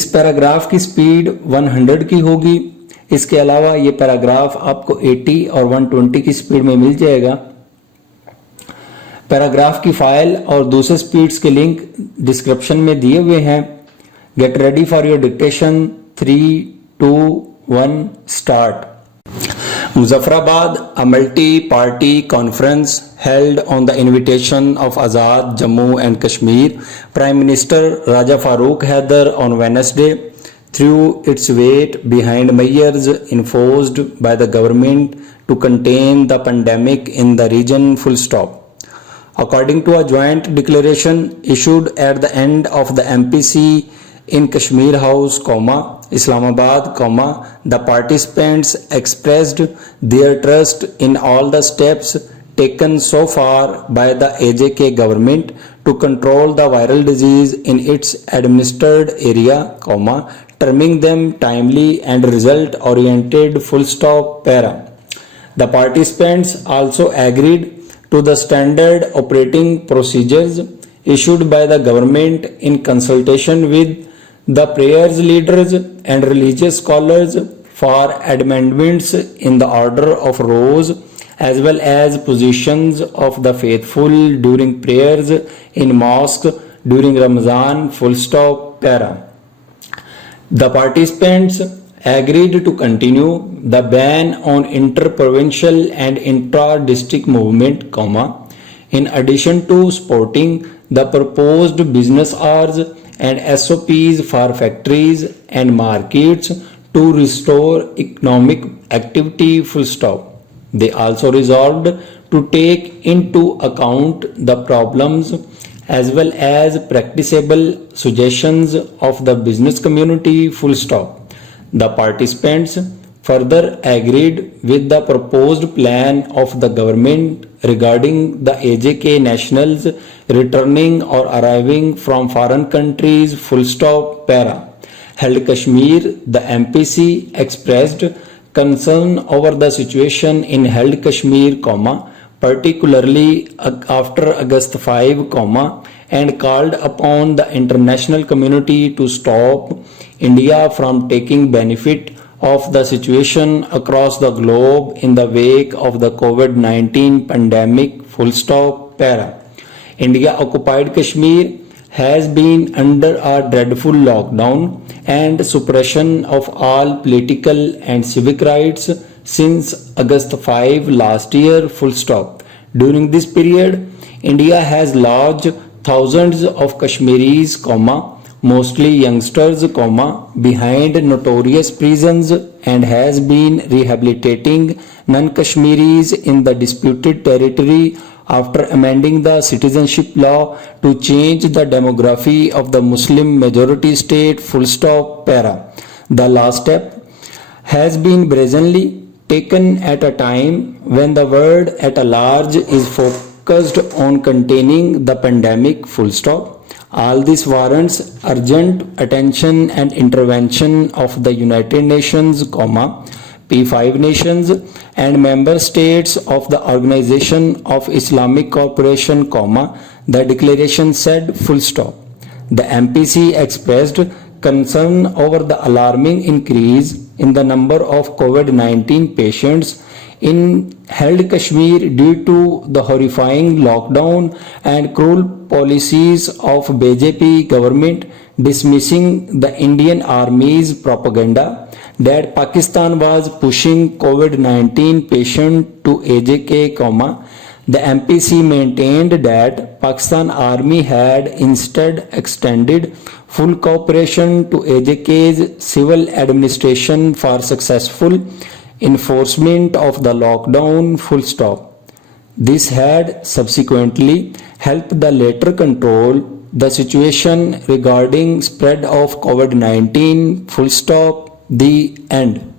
इस पैराग्राफ की स्पीड 100 की होगी। इसके अलावा ये पैराग्राफ आपको 80 और 120 की स्पीड में मिल जाएगा। पैराग्राफ की फाइल और दूसरे स्पीड्स के लिंक डिस्क्रिप्शन में दिए हुए हैं। Get ready for your dictation. 3, 2, 1 start. Muzaffarabad, a multi-party conference held on the invitation of Azad Jammu and Kashmir Prime Minister Raja Farooq Haider on Wednesday threw its weight behind measures enforced by the government to contain the pandemic in the region full stop. According to a joint declaration issued at the end of the MPC in Kashmir House, Islamabad, the participants expressed their trust in all the steps taken so far by the AJK government to control the viral disease in its administered area, terming them timely and result-oriented full stop para. The participants also agreed to the standard operating procedures issued by the government in consultation with the prayers leaders and religious scholars for amendments in the order of rows as well as positions of the faithful during prayers in mosque during Ramadan full stop para. The participants agreed to continue the ban on inter-provincial and intra-district movement, in addition to supporting the proposed business hours and SOPs for factories and markets to restore economic activity full stop. They also resolved to take into account the problems as well as practicable suggestions of the business community full stop. The participants further agreed with the proposed plan of the government regarding the AJK nationals returning or arriving from foreign countries full stop para. Held Kashmir, the MPC expressed concern over the situation in held Kashmir, particularly after August 5, and called upon the international community to stop India from taking benefit of the situation across the globe in the wake of the COVID-19 pandemic full stop para. India occupied Kashmir has been under a dreadful lockdown and suppression of all political and civic rights since August 5 last year full stop. During this period, India has lodged thousands of Kashmiris, mostly youngsters, behind notorious prisons and has been rehabilitating non-Kashmiris in the disputed territory after amending the citizenship law to change the demography of the Muslim majority state full stop para. The last step has been brazenly taken at a time when the world at a large is focused on containing the pandemic full stop. All this warrants urgent attention and intervention of the United Nations, P5 nations and member states of the Organization of Islamic Cooperation, the declaration said full stop. The MPC expressed concern over the alarming increase in the number of COVID-19 patients in held Kashmir due to the horrifying lockdown and cruel policies of BJP government, dismissing the Indian Army's propaganda that Pakistan was pushing COVID-19 patient to AJK, the MPC maintained that Pakistan Army had instead extended full cooperation to AJK's civil administration for successful enforcement of the lockdown full stop. This had subsequently helped the latter control the situation regarding spread of COVID-19 full stop. The end.